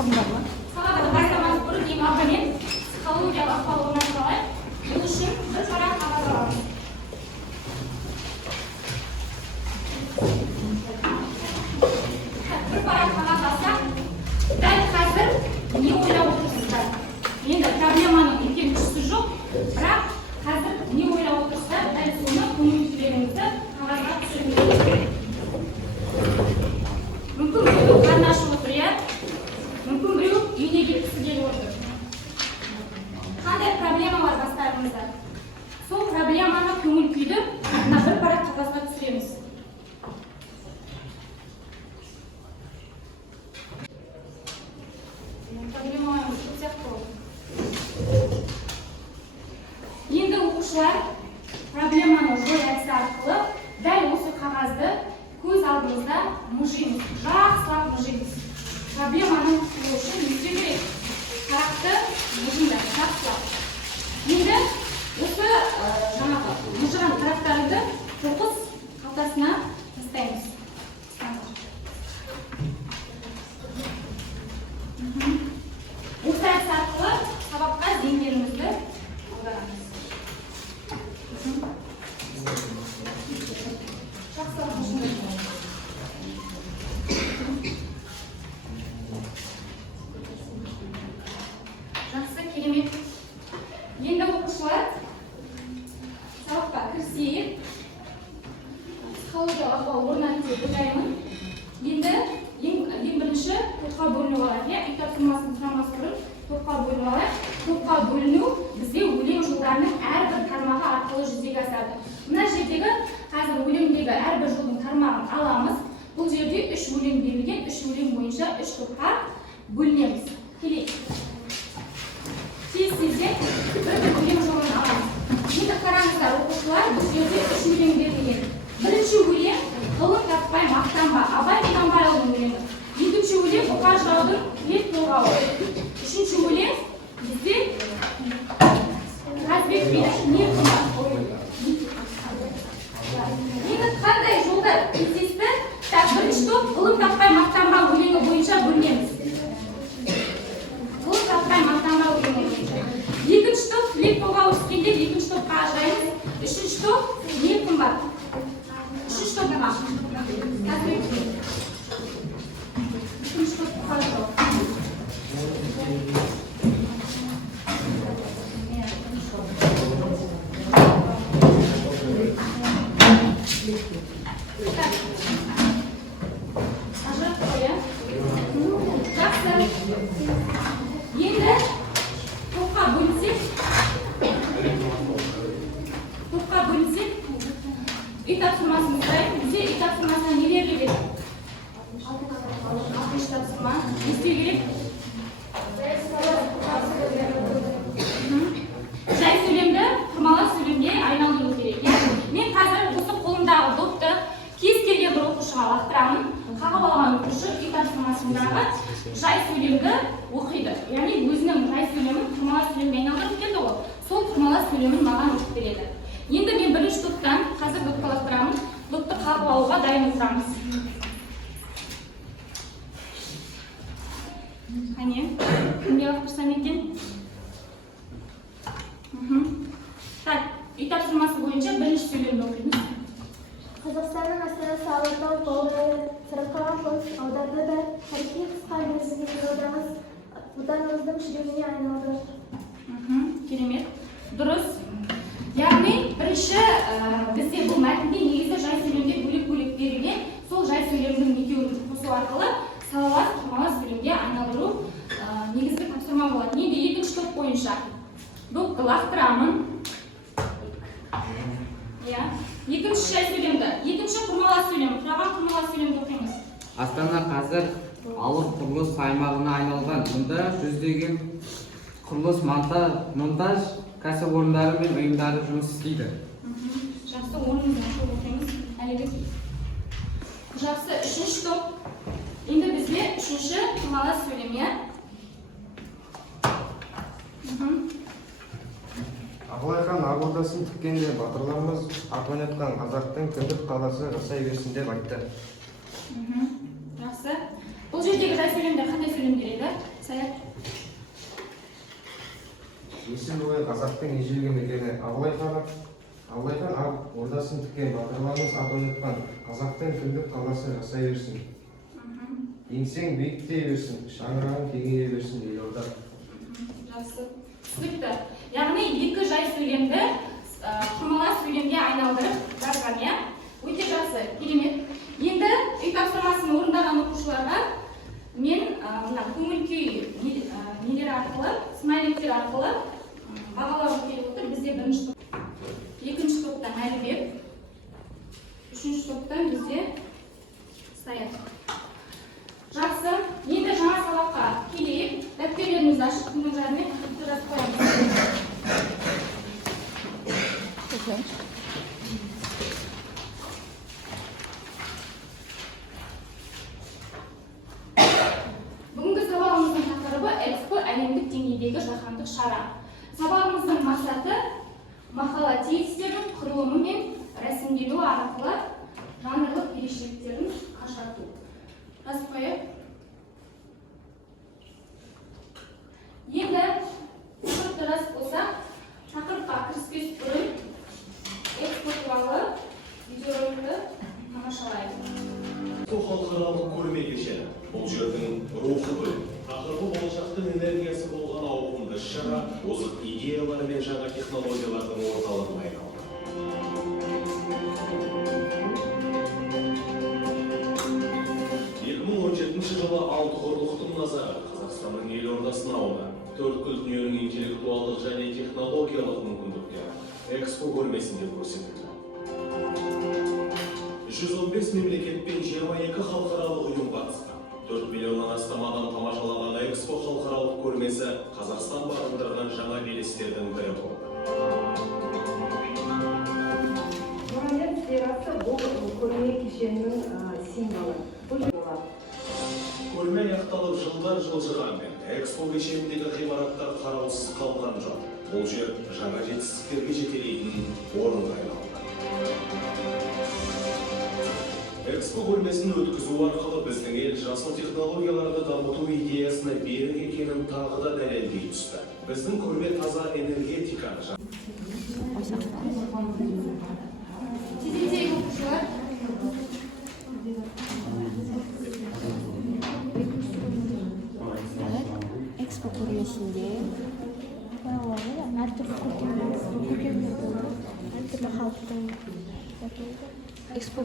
орындар ма? Сабақты бастамас бұрын ең алдымен психологиялық ықпал орнатып алайық. Бұл үшін бір парақ қағаз аламыз. Бір парақ қағаз алсақ, дәл қазір не ойлап отырсыздар? Енді проблеманың үлкен күші жоқ, бірақ қазір не ойлап отырсыздар? Дәл соны көңіл күйіңізді қағазға түсіріңіз. Мүмкін біреу қарны ашып отыр, иә? Мүмкін біреу үйіне кеткісі келіп отыр. Қандай проблема бар бастарыңызда? Сол проблеманы көңіл күйді мына бір парақ қағазға түсіреміз. Проблемаларымыз көп сияқты болды. Енді оқушылар проблеманы жол әдісі арқылы дәл осы қағазды көз алдыңызда мұжимыз, жақсылап мұжимыз. Проблеманы құтылу үшін не істеу керек? Парақты мұжыңдар, жақсылап. Енді осы жаңағы мұжыған парақтарыңды қоқыс қалтасына тастаймыз. Осы әдіс арқылы сабаққа зейіндеріңізді аударамыз. Жақсылап мұжыңдар. Жақсы, керемет. Енді оқушылар сабаққа кірісейік. Психологиялық ықпал орнатып деп ойлаймын. Енді ең бірінші топқа бөлініп алайық. Үй тапсырмасын сұрамас бұрын топқа бөлініп алайық. Топқа бөліну бізде өлең жолдарының әрбір тармағы арқылы жүзеге асады. Мына жердегі қазір өлеңдегі әрбір жолдың тармағын аламыз. Бұл жерде 3 өлең берілген, 3 өлең бойынша 3 топқа бөлінеміз. Келейік. Тез-тезден бір өлең жолын аламыз. Енді қараңыздар, оқушылар, бұл жерде 3 өлең берілген. Бірінші өлең ғылым таппай мақтанба, Абай Құнанбайұлының өлеңі. Екінші өлең Бұқар жыраудың бет толғауы. Үшінші өлең бізде Қазбек бидің не қымбат. Енді қандай жолдар кездесті? Бірінші топ ғылым таппай мақтанба өлеңі бойынша бөлінеміз. Ғылым таппай мақтанба өлеңі бойынша. Екінші топ бет толғауы түскенде екінші топқа ажыраймыз. Үшінші топ не қымбат. Үшінші топ ма? Қазбек би. Үшінші топ Бұқар жырау. Енді топқа бөлінсек, үй тапсырмасын сұрайық. Бізде үй тапсырмасына не беріледі? 6 тапсырма. Не істеу керек? Жай сөйлемді құрмалас сөйлемге айналдыру керек. Мен қазір осы қолымдағы допты кез келген бір оқушыға лақтырамын. Қағып алған оқушы үй тапсырмасындағы жай сөйлемді оқиды. Яғни өзінің жай сөйлемін құрмалас сөйлемге айналдырып келді ғой. Сол құрмалас сөйлемін маған оқып береді. Енді мен бірінші топтан қазір допты лақтырамын. Допты қағып алуға дайын тұрамыз. Қане, кімге лақтырсам екен? Так, үй тапсырмасы бойынша бірінші сөйлемді оқимыз. Қазақстанның астанасы Алатау Павлодар Сарыарқаға қоныс аударды да тарихи қысқа мерзімде елордамыз отанымыздың жүрегіне айналды. Керемет. Дұрыс. Яғни бірінші бізде бұл мәтінде негізі жай сөйлемде бөлек-бөлек берілген. Сол жай сөйлемнің екеуін қосу арқылы салалас құрмалас сөйлемге айналдыру негізгі тапсырма болады. Енді екінші топ бойынша допты лақтырамын. Екінші жай сөйлемді. Екінші құрмалас сөйлем. Құраған құрмалас сөйлемді оқимыз. Астана қазір алып құрылыс аймағына айналған. Мұнда жүздеген құрылыс монтаж кәсіпорындары мен ұйымдары жұмыс істейді. Жақсы, орнымызды ашып оқимыз. Әлібек. Жақсы, үшінші топ. Енді бізде үшінші құрмалас сөйлем. Абылай хан ақ ордасын тіккенде батырларымыз ат ойнатқан қазақтың кіндік қаласы жасай берсін деп айтты. Жақсы. Бұл жердегі жай сөйлемдер қандай сөйлем келеді? Саят. Есіл бойы қазақтың ежелгі мекені Абылай хан ақ ордасын тіккен батырларымыз ат ойнатқан қазақтың кіндік қаласын жасай берсін. Еңсең биіктей берсін, шаңырағың кеңейе берсін елорда. Жақсы. Түсінікті. Яғни екі жай сөйлемді құрмалас сөйлемге айналдырып жазған, иә? Өте жақсы, керемет. Енді үй тапсырмасын орындаған оқушыларға мен көңіл күй нелер арқылы, смайликтер арқылы бағалау келіп отыр. Бізде бірінші топ, екінші топтан Әлібек, үшінші топтан бізде Саят. Жақсы. Енді жаңа сабаққа келейік. Дәптерлерімізді ашып күннің жарымен тақырыпты жазып қоямыз. Бүгінгі сабағымыздың тақырыбы Экспо әлемдік деңгейдегі жаһандық шара. Сабағымыздың мақсаты мақала текстердің құрылымы мен рәсімделуі арқылы жанрлық ерекшеліктерін ажырату. Жазып қойып. Енді тақырыпты жазып болсақ, тақырыпқа кіріспес бұрын Экспо туралы видеороликті тамашалайық. Халықаралық көрме кешені. Бұл жердің рухы бөлек. Тақырыбы болашақтың энергиясы болған ауқымды іс-шара озық идеялар мен жаңа технологиялардың орталығына айналды. 2017 жылы 6 құрлықтың назары Қазақстанның елордасына ауды. Төрткүл дүниенің интеллектуалдық және технологиялық мүмкіндіктері Экспо көрмесінде көрсетілді. 115 мемлекет пен 22 халықаралық ұйым қатысты. 4 миллионнан астам адам тамашалаған Экспо халықаралық көрмесі Қазақстан бағындырған жаңа белестердің бірі болды. Мұрайят стерасы бұл көрме кешенінің символы. Көрме аяқталып жылдар жылжығанмен, Экспо кешеніндегі ғимараттар қараусыз қалған жоқ. Бұл жер жаңа жетістіктерге жетелейтін орынға айналды. Экспо көрмесін өткізу арқылы біздің ел жасыл технологияларды дамыту идеясына берік екенін тағы да дәлелдей түсті. Біздің көрме таза энергетиканы Тезектегі оқушылар. Экспо көрмесінде әртүрлі көркемдер болды, әртүрлі халықтың Экспо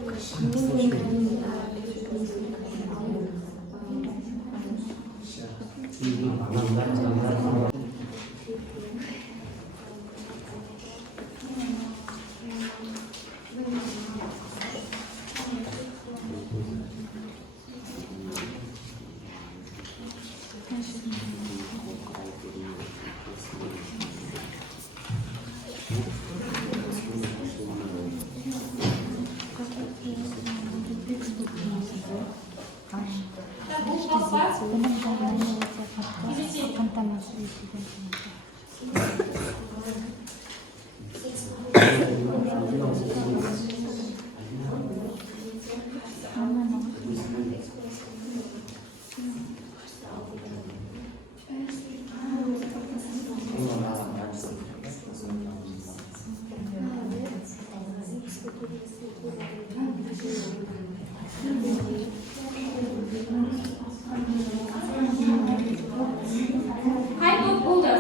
Қай топ болды?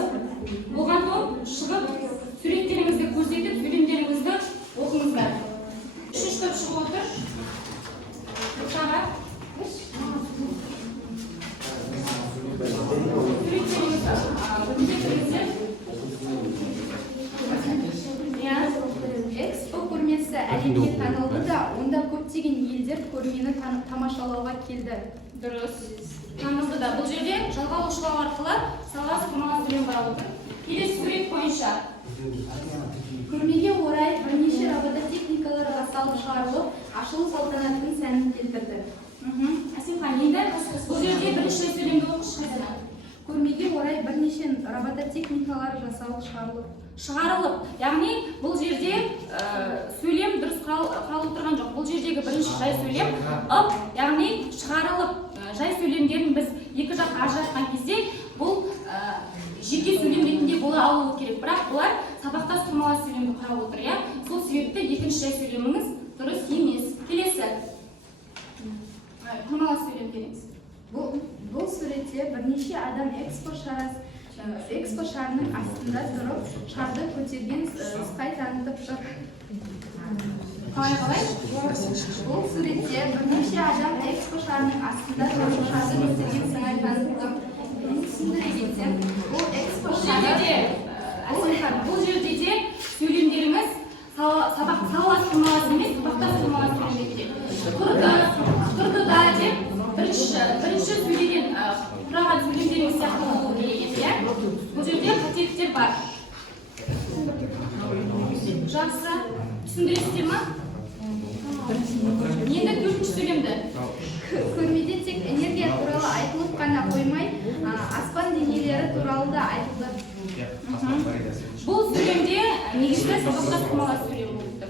Болған топ шығып, суреттеріңізді көрсетіп, сөйлемдеріңізді оқыңыздар. Үшінші топ шығып отыр. Ортаға. Экспо көрмесі әлемге танылды да, онда көптеген елдер көрмені тамашалауға келді. Дұрыс. Танылды да. Бұл жерде жалға алушылау арқылы салғас құрмалас сөйлем қарап отыр. Келесі сурет бойынша. Көрмеге орай бірнеше робототехникалар жасалып шығарылып, ашылу салтанаттың сәнін келтірді. Әсемхан, енді бұл жерде бірінші сөйлемді оқышы қайтадан. Көрмеге орай бірнеше робототехникалар жасалып шығарылып. Яғни бұл жерде сөйлем дұрыс құралып тұрған жоқ. Бұл жердегі бірінші жай сөйлем яғни шығарылып. Жай сөйлемдерін біз екі жаққа ажыратқан кезде сөйлемді қарап отыр, иә. Сол себепті екінші жай сөйлеміңіз дұрыс емес. Келесі. Құрмалас сөйлем беріңіз. Бұл суретте бірнеше адам экспо шарының астында тұрып, шарды көтерген сыпай танытып тұр. Қалай? Бұл суретте бірнеше адам экспо шарының астында тұрып, шарды көтерген сыңай танытып тұр. Түсіндіре кетсем, бұл экспо шары... Бұл жерде де сөйлемдеріңіз салалас құрмалас емес, сабақтас құрмалас сөйлем керек. Тұрдыда деп бірінші сөйлеген құраған сөйлемдеріңіз сияқты болу керек, иә? Бұл жерде қателіктер бар. Жақсы, түсіндіресіздер ма? Енді төртінші сөйлемді. Көрмеде тек энергия туралы айтылып қана қоймай, аспан денелері туралы да айтылды. Бұл сөйлемде негізгі сабақтас құрмалас сөйлем болып тұр.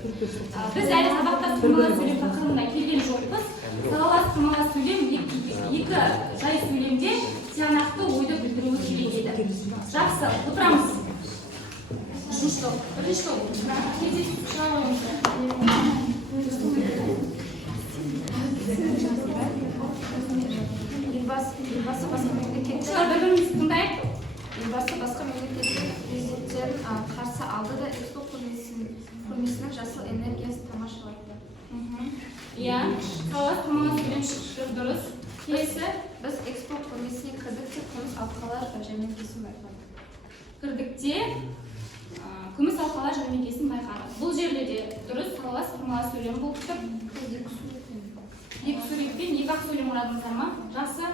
Біз әлі сабақтас құрмалас сөйлем тақырыбына келген жоқпыз. Салалас құрмалас сөйлем екі жай сөйлемде тиянақты ойды білдіруі керек еді. Жақсы, отырамыз. Үшінші топ. Бірінші топ. Кездесіп шыға қойыңыздар. Елбасы басқа мемлекеттер Бір-бірімізді тыңдайық. Елбасы басқа мемлекеттер президенттерін қарсы алды да экспо көрмесінің жасыл энергиясын тамашалады. Иә, салалас құрмалас сөйлем шықты, дұрыс. Келесі. Біз экспо көрмесіне кірдік те күміс алқалар жәрмеңкесін байқадық. Кірдікте күміс алқалар жәрмеңкесін байқадық. Бұл жерде де дұрыс салалас құрмалас сөйлем болып тұр. Екі суреттен екі-ақ сөйлем құрадыңыздар ма? Жақсы.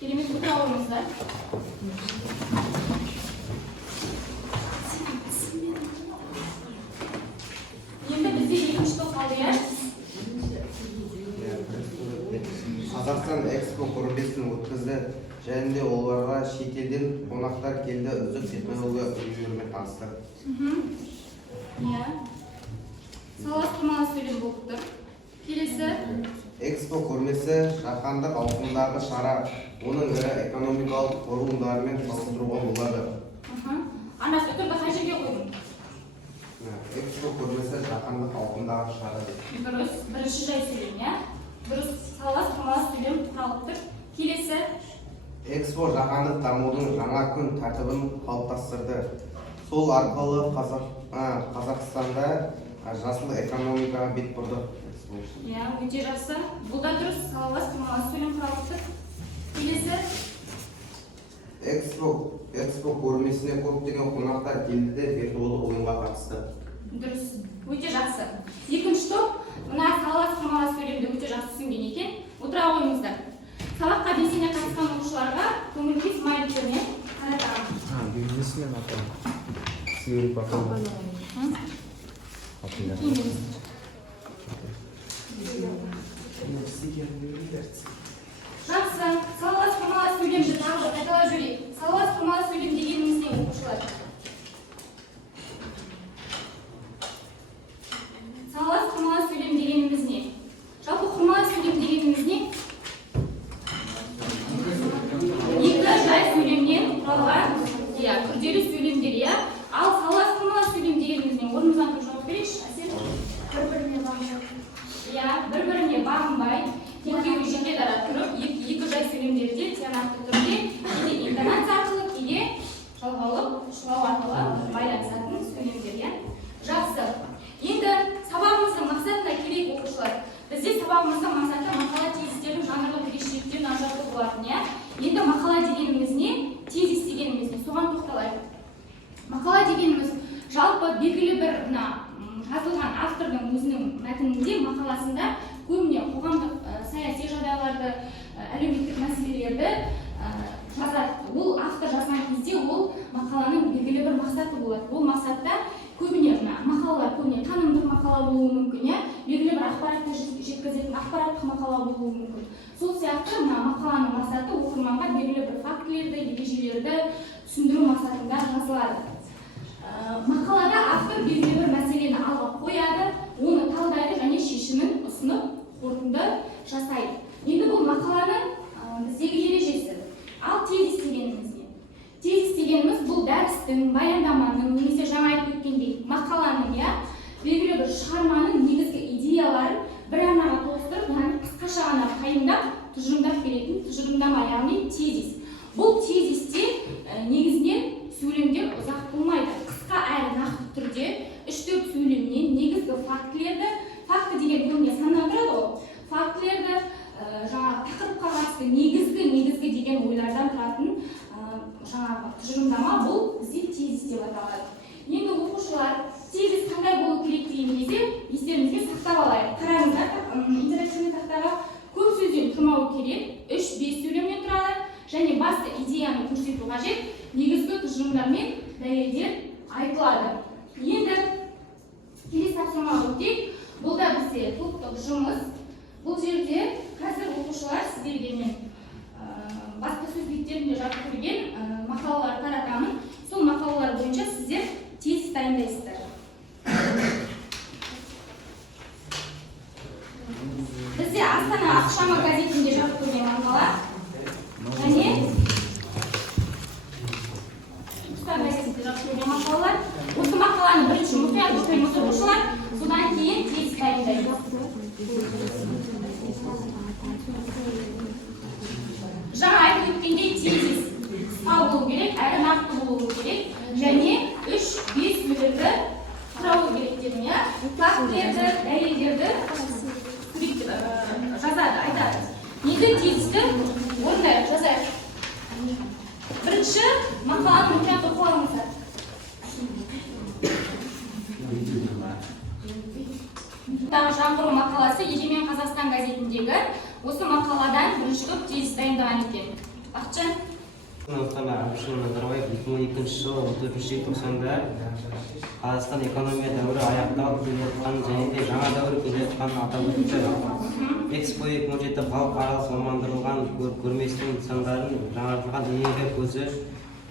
Керемет отыра қойыңыздар. Енді бізде екінші топ қалды, иә? Қазақстан экспо көрмесін өткізді және де оларға шетелден қонақтар келді, үздік технология үлгілерімен танысты. Иә. Салалас құрмалас сөйлем болып тұр. Келесі. Экспо көрмесі жаһандық ауқымдағы шара, оның ірі экономикалық форумдарымен салыстыруға болады. Анасы өтірді қай жерге қойдың? Экспо көрмесі жаһандық ауқымдағы шара деп. Дұрыс. Бірінші жай сөйлем, иә? Дұрыс. Салалас құрмалас сөйлем қалып тұр. Келесі. Экспо жаһандық дамудың жаңа күн тәртібін қалыптастырды. Сол арқылы Қазақстанда жасыл экономикаға бет бұрды. Иә, өте жақсы. Бұл да дұрыс. Салалас құрмалас сөйлем қалып тұр. Келесі. Экспо көрмесіне көптеген қонақтар келді де виртуалды ойынға қатысты. Дұрыс. Өте жақсы. Екінші топ, мына салалас құрмалас сөйлемді өте жақсы түсінген екен. Отыра қойыңыздар. Сабаққа белсене қатысқан оқушыларға көңіл-күй смайликтермен қаратамын. Жақсы. Салалас құрмалас сөйлемді тағы қайталап жіберейік. Салалас құрмалас сөйлем дегеніміз не, оқушылар? Салалас құрмалас сөйлем дегеніміз не? Жалпы құрмалас сөйлем дегеніміз не? Екі жай сөйлемнен құралған, күрделі сөйлемдер, иә. Ал салалас құрмалас сөйлем дегеніміз не? Орнымыздан тұрып жауап берейікші, әсел? Бір-біріне бағынбай, екеуі жеке дара тұрып, екі жай сөйлемдерде тиянақты түрде, кейде интонация арқылы, кейде жалғаулы, шылау арқылы байланысатын сөйлемдер, иә. Жақсы. Енді сабағымыздың мақсатына келейік, оқушылар. Бізде сабағымыздың мақсаты мақала тезистердің жанрлық ерекшеліктерін ажырату болатын, иә. Енді мақала дегеніміз не, тезис дегеніміз не, соған тоқталайық. Мақала дегеніміз жалпы белгілі бір жазылған автордың өзінің мәтінінде, мақаласында көбіне қоғамдық саяси жағдайларды, әлеуметтік мәселелерді жазады. Ол автор жазған кезде ол мақаланың белгілі бір мақсаты болады. Ол мақсатта көбіне мақалалар, көбіне танымдық мақала болуы мүмкін, белгілі бір ақпаратты жеткізетін ақпараттық мақала болуы мүмкін. Сол сияқты мақаланың мақсаты оқырманға белгілі бір фактілерді, ережелерді түсіндіру мақсатында жазылады. Мақалада автор белгілі бір мәселені алға қояды, оны талдайды және шешімін ұсынып, қорытынды жасайды. Енді бұл мақаланың біздегі ережесі. Ал тезис дегеніміз не? Тезис дегеніміз бұл дәрістің, баяндаманың, немесе жаңа айтып өткендей мақаланың пайымдап тұжырымдап беретін тұжырымдама, яғни тезис. Бұл тезисте негізінен сөйлемдер ұзақ болмайды. Қысқа әрі нақты түрде 3-4 сөйлемнен негізгі фактілерді, факті деген көбіне саннан тұрады ғой, фактілерді жаңағы тақырыпқа қатысты негізгі деген ойлардан тұратын жаңағы тұжырымдама, бұл бізде тезис деп аталады. Енді оқушылар тезис қандай болу керек деген кезде естеріңізге сақтап алайық. Қараңыздар, интерактивті тақтаға көп сөзден тұрмауы керек, 3-5 сөйлемнен тұрады және басты идеяны көрсету қажет, негізгі тұжырымдармен дәлелдер айтылады. Енді келесі тапсырмаға өтейік. Бұл да бізде топтық жұмыс. Бұл жерде қазір оқушылар сіздерге мен басқа сөз беттерінде жазып көрген мақалалар таратамын. Сол мақалалар бойынша сіздер тезис дайындайсыздар. Бізде Астана ақшама газетінде жазып көрген мақала және Ұстар газетінде жазып көрген мақалалар. Осы мақаланы бірінші мұқият оқимыз оқушылар, содан кейін тезис дайындаймыз. Жаңа айтып өткендей тезис қысқа болу керек, әрі нақты болу керек және 3-5 сөйлемді құрауы керек дедім, иә? Фактілерді, дәлелдерді жазады, айтады. Енді тезисті орындайық, жазайық. Бірінші мақаланы мұқият оқып алыңыздар. Жаңғыру мақаласы Егемен Қазақстан газетіндегі осы мақаладан бірінші топ тезис дайындаған екен. Бақытжан? Нұрсұлтан Әбішұлы Назарбаев 2002 жылы 14 желтоқсанда Қазақстан экономия дәуірі аяқталып келе жатқанын және де жаңа дәуір келе жатқанын атап өтті. Экспо 2017 халықаралық мамандандырылған көрмесінің нысандарын жаңартылған энергия көзі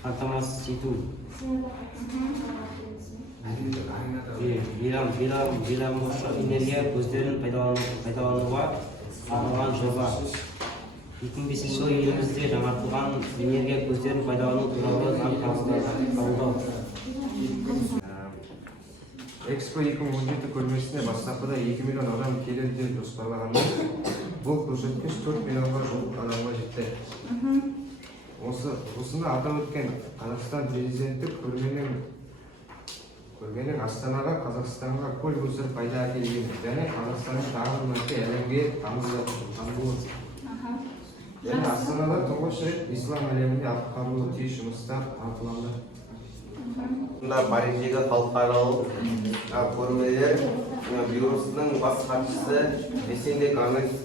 қамтамасыз ету. Баламалы энергия көздерін пайдалануға арналған жоба. 2005 жылы елімізде жаңартылған энергия көздерін пайдалану туралы заң қабылдау. Экспо 2017 көрмесіне бастапқыда 2 миллион адам келеді деп жоспарлағанбыз. Бұл көрсеткіш 4 миллионға жуық адамға жетті. Осыны атап өткен Қазақстан президенті көрменің Астанаға, Қазақстанға көл көсір пайда әкелген және Қазақстанның тағы бір мәрте әлемге танылуы. Және Астанада тұңғыш рет ислам әлеміне атқарылуы тиіс жұмыстар атқарылды. Париждегі халықаралық көрмелер бюросының бас хатшысы Висенте Ганасилес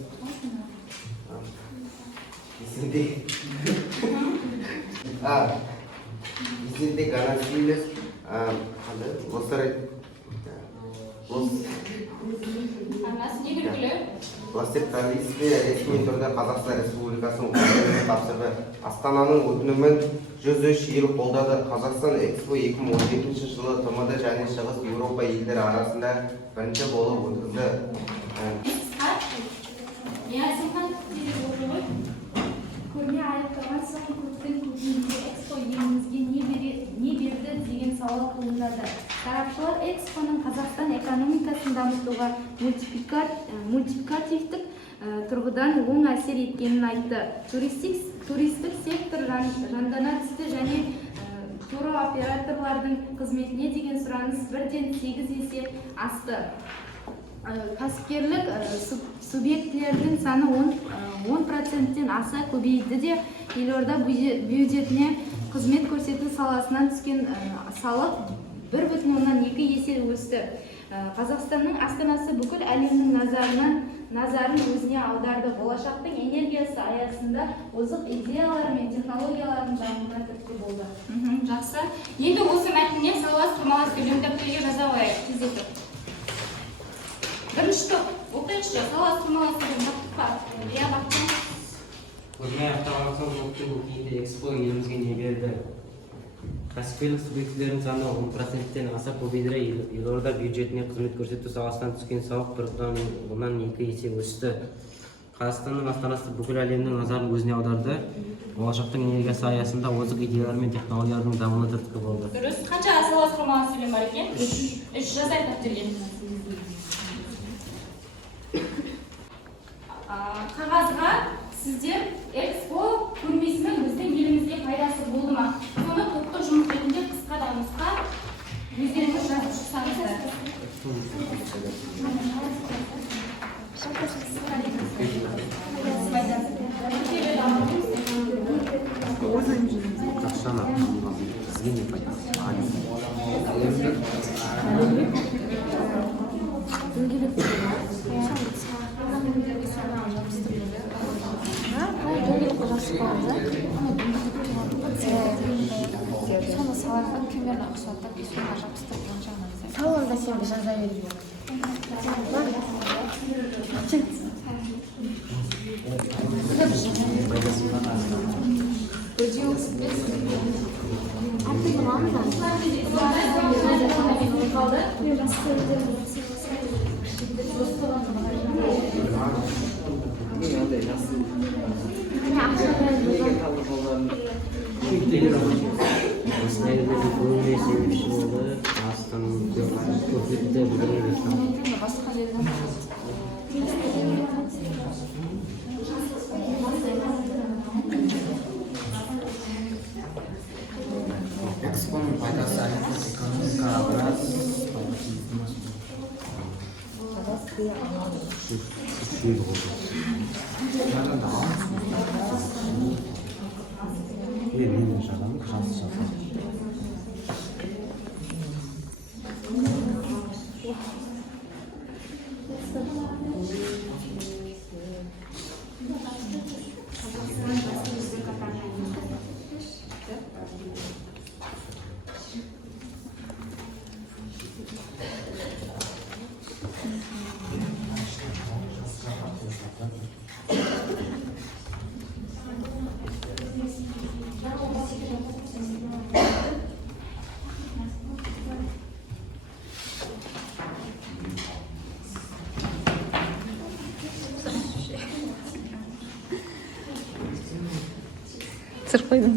Ластекалисте ресми түрде Қазақстан Республикасының өкіліне тапсырды. Астананың өтінімін 103 ел қолдады. Қазақстан Экспо 2017 жылы ТМД және Шығыс Еуропа елдері арасында бірінші болып өткізді. Көрме аяқталған соң көптің көкейінде Экспо елімізге не берді деген сауал туындады. Сарапшылар Экспоның Қазақстан экономикасын дамытуға мультипликативтік тұрғыдан оң әсер еткенін айтты. Туристік сектор жандана түсті және туроператорлардың қызметіне деген сұраныс 1-8 есе асты. Кәсіпкерлік субъектілердің саны 10%-тен аса көбейді де елорда бюджетіне қызмет көрсету саласынан түскен салық 1,2 есе өсті. Қазақстанның астанасы бүкіл әлемнің назарын өзіне аударды. Болашақтың энергиясы аясында озық идеялар мен технологиялардың дамуына түрткі болды. Жақсы. Енді осы мәтіннен салалас-тұрмалас сөйлемдерге жаза қояйық, тездетіп. Бірінші топ, оқиықшы, салалас-тұрмалас сөйлем бар. Иә, Бақытжан. Көрме аяқталған соң кейінгі Экспо елімізге не берді? Кәсіпкерлік субъектілерінің саны 10%-тен аса көбейді. Елорда бюджетіне қызмет көрсету саласынан түскен салық 1,2 есе өсті. Қазақстанның астанасы бүкіл әлемнің назарын өзіне аударды. Болашақтың энергиясы аясында озық идеялар мен технологиялардың дамуына түрткі болды. Дұрыс. Қанша салалас-тұрмалас сөйлем бар екен? 3 жазайық дәптерге. Қағазға не понятно. дөңгелек жасып қалды. Соны салардан примерно ұқсатып, соны жабыстырып жағынан. Салонда сен бір жаза Экспоның пайдасы әлеуметтік экономикаға біраз сыр қойдым.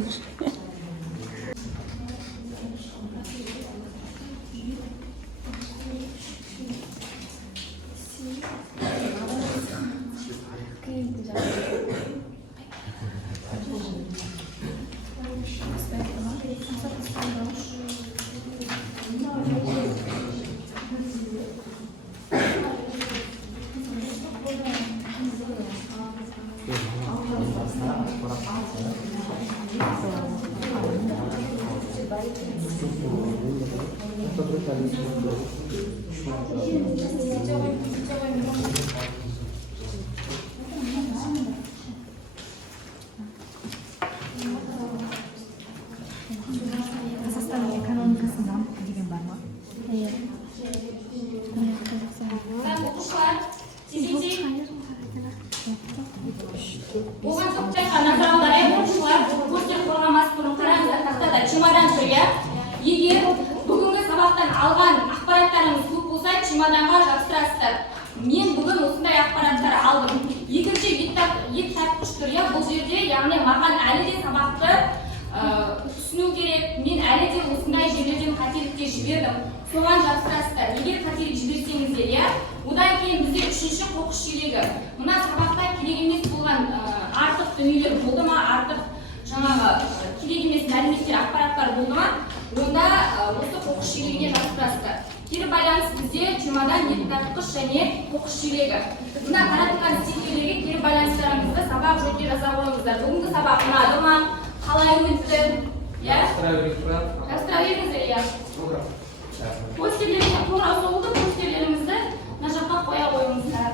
Қазақстанның экономикасын дамытты деген бар ма? Иә. Оқушылар, тезектей. Оған тоқтайға назар аударайық, оқушылар, постер қорғамас бұрын қараңыздар, тақтада чемодан тұр, иә? Егер бүгінгі сабақтан алған ақпараттарыңыз көп болса, чемоданға жабыстырасыздар. Мен бүгін осындай ақпараттар алдым. Екінші ет тартқыш тұр, иә? Бұл жерде, яғни маған әлі де сабақты түсіну керек. Мен әлі де осындай жерлерден қателікке жібердім. Соған жабыстырасыздар. Егер қателік жіберсеңіздер, иә? Одан кейін бізде үшінші қоқыс шелегі. Мына сабақта керек емес болған артық дүниелер болды ма, артық жаңағы керек емес мәліметтер, ақпараттар болды ма, онда осы қоқыс шелегіне жабыстырасыздар. Кері байланыс бізде чемодан, ет тартқыш және қоқыс шелегі. Мына таратылған стикерлерге кері байланыстарыңызды сабақ жөнінде жаза қойыңыздар. Бүгінгі сабақ ұнады ма, қалай өтті? Жабыстыра беріңіздер, иә. Постерлерге қоңырау соғылды, постерлеріңізді мына жаққа қоя қойыңыздар.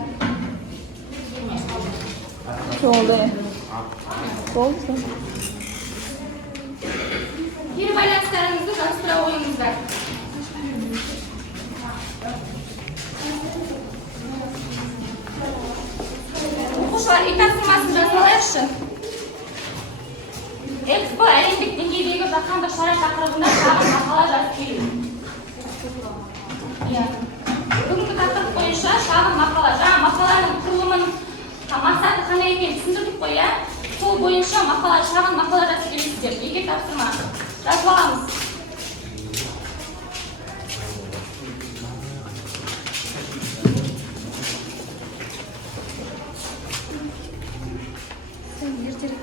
Болды. Болды. Кері байланыстарыңызды жабыстыра қойыңыздар. Оқушылар, үй тапсырмасын жазып алайықшы. Экспо әлемдік деңгейдегі жаһандық шара тақырыбында шағын мақала жазып келу. Бүгінгі тақырып бойынша шағын мақала. Жаңа мақаланың құрылымын, мақсаты қандай екенін түсіндірдік қой, иә? Сол бойынша шағын мақала жазып келесіздер. Егер тапсырма жазып аламыз. Ертерек